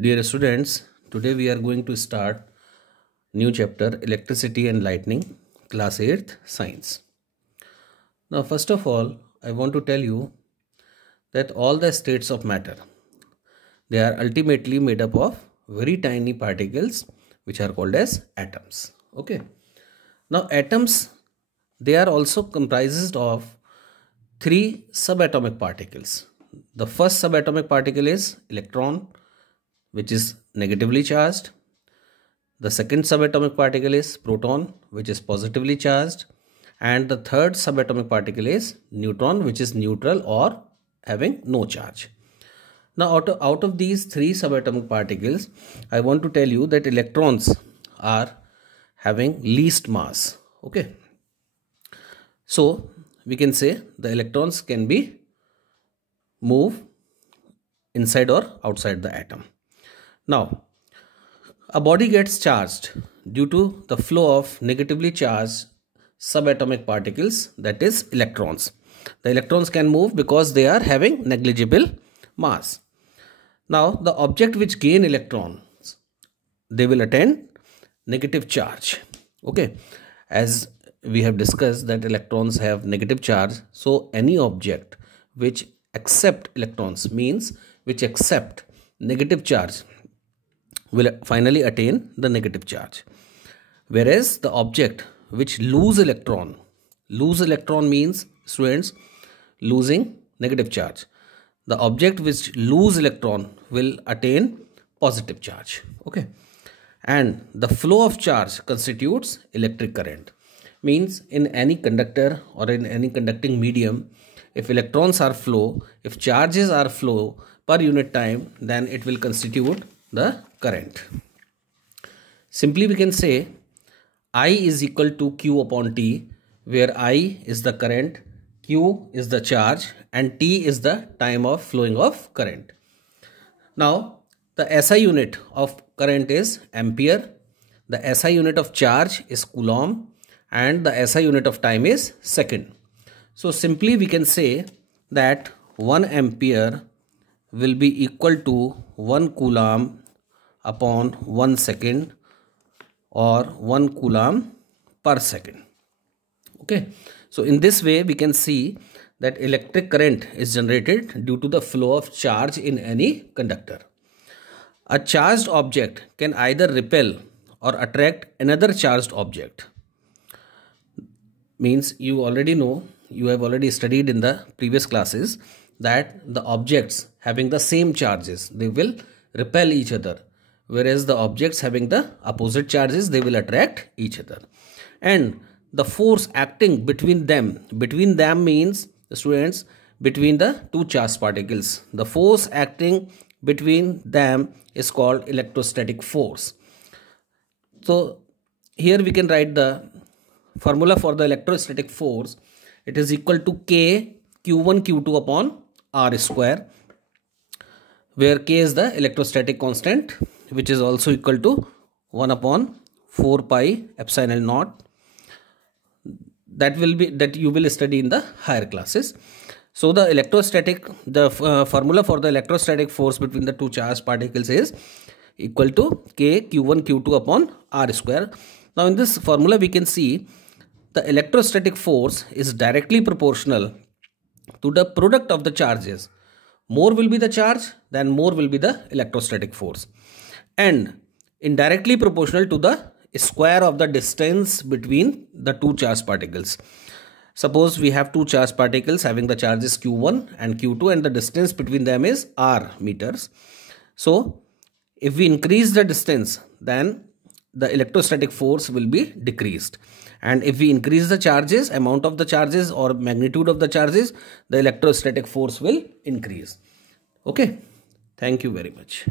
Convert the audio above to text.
Dear students, today we are going to start new chapter Electricity and Lightning, class 8th Science. Now first of all, I want to tell you that all the states of matter, they are ultimately made up of very tiny particles which are called as atoms. Okay. Now atoms, they are also comprised of three subatomic particles. The first subatomic particle is electron, which is negatively charged. The second subatomic particle is proton, which is positively charged. And the third subatomic particle is neutron, which is neutral or having no charge. Now out of these three subatomic particles, I want to tell you that electrons are having least mass. Okay. So we can say the electrons can be moved inside or outside the atom. Now, a body gets charged due to the flow of negatively charged subatomic particles, that is electrons. The electrons can move because they are having negligible mass. Now, the object which gain electrons, they will attain negative charge. Okay, as we have discussed that electrons have negative charge, so any object which accept electrons, means which accept negative charge, will finally attain the negative charge. Whereas the object which lose electron means, students, losing negative charge. The object which lose electron will attain positive charge. Okay. And the flow of charge constitutes electric current. Means in any conductor or in any conducting medium, if electrons are flow, if charges are flow per unit time, then it will constitute the current. Simply we can say I is equal to Q upon T, where I is the current, Q is the charge, and T is the time of flowing of current. Now the SI unit of current is ampere, the SI unit of charge is coulomb, and the SI unit of time is second. So simply we can say that 1 ampere will be equal to 1 coulomb upon 1 second, or 1 coulomb per second. Okay. So in this way we can see that electric current is generated due to the flow of charge in any conductor. A charged object can either repel or attract another charged object. Means you already know, you have already studied in the previous classes that the objects having the same charges, they will repel each other, whereas the objects having the opposite charges, they will attract each other. And the force acting between them means, students, between the two charged particles, the force acting between them is called electrostatic force. So here we can write the formula for the electrostatic force. It is equal to K Q1 Q2 upon R square, where K is the electrostatic constant, which is also equal to 1 upon 4 pi epsilon naught. That you will study in the higher classes. So the formula for the electrostatic force between the two charged particles is equal to K Q1 Q2 upon R square. Now in this formula we can see the electrostatic force is directly proportional to the product of the charges. More will be the charge, then more will be the electrostatic force, and indirectly proportional to the square of the distance between the two charged particles. Suppose we have two charged particles having the charges Q1 and Q2, and the distance between them is R meters. So if we increase the distance, then the electrostatic force will be decreased. And if we increase the charges, amount of the charges or magnitude of the charges, the electrostatic force will increase. Okay. Thank you very much.